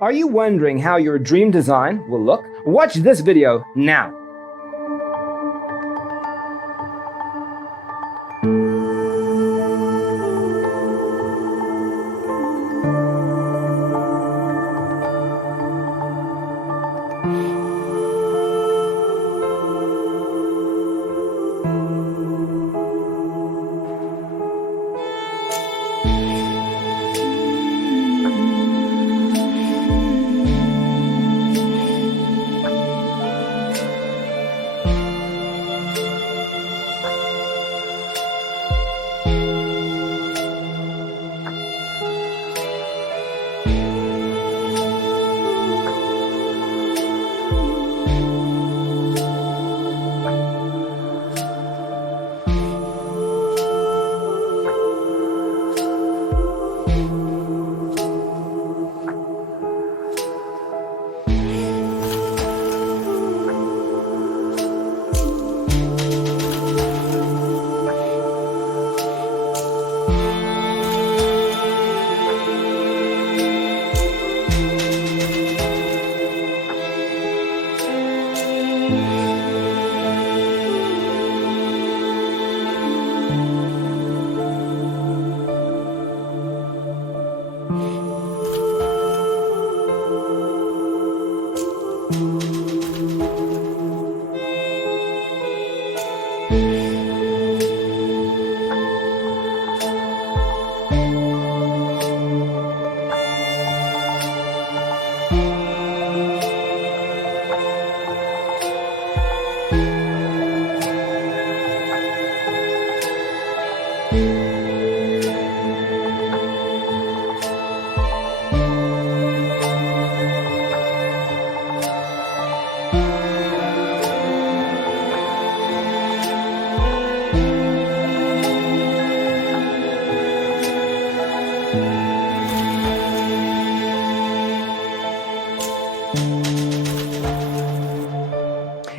Are you wondering how your dream design will look? Watch this video now.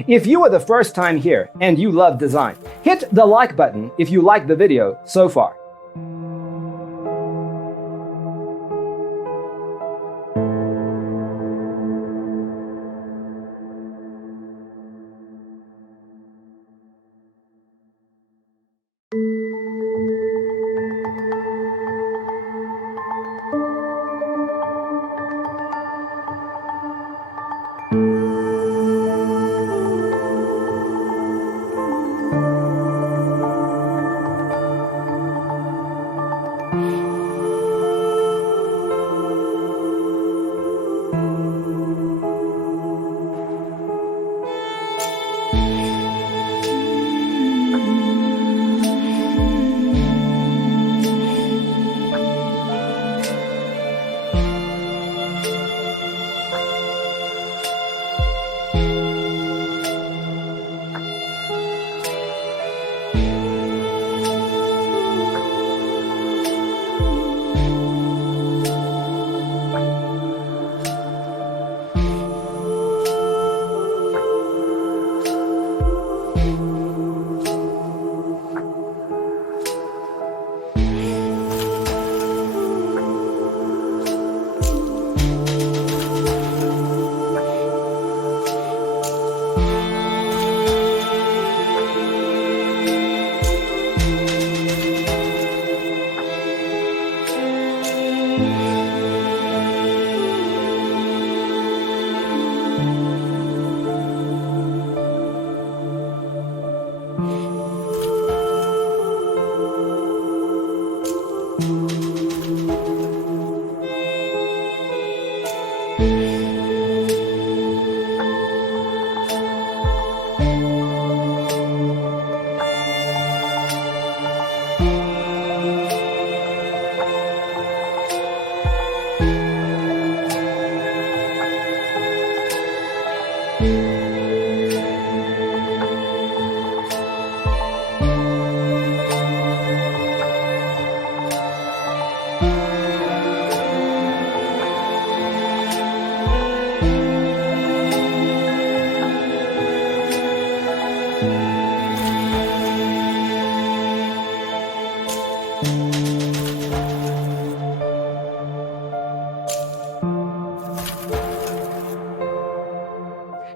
If you are the first time here and you love design, hit the like button if you like the video so far.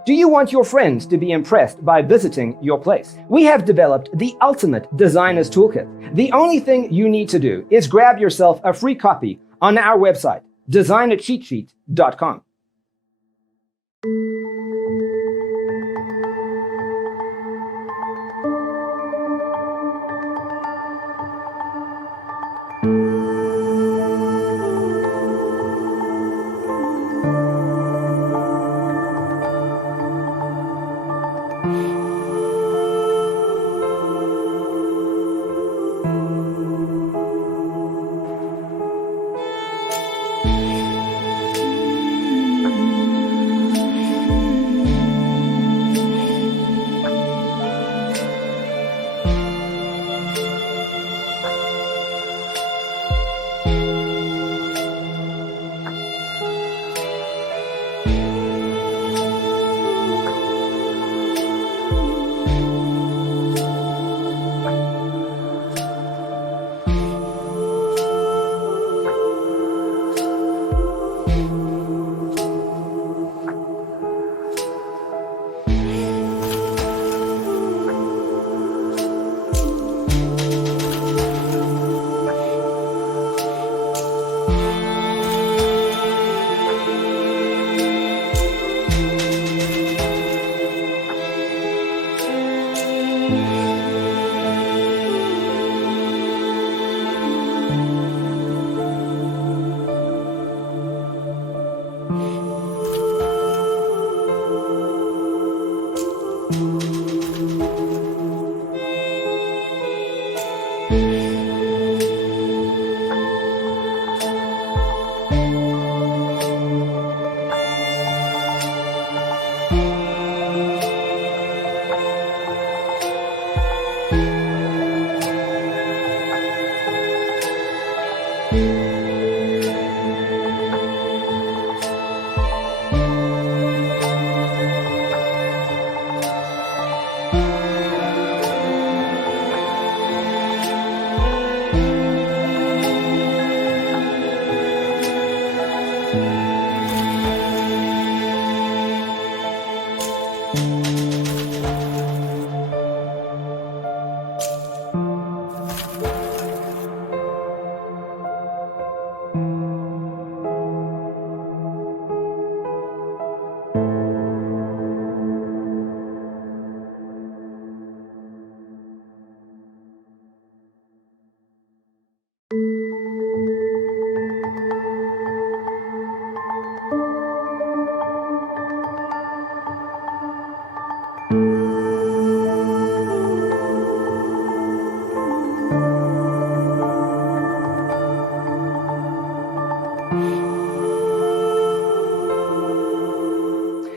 Do you want your friends to be impressed by visiting your place? We have developed the ultimate designer's toolkit. The only thing you need to do is grab yourself a free copy on our website, designercheatsheet.com.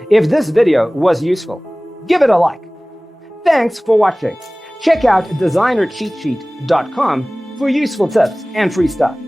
If this video was useful, give it a like. Thanks for watching. Check out designercheatsheet.com for useful tips and free stuff.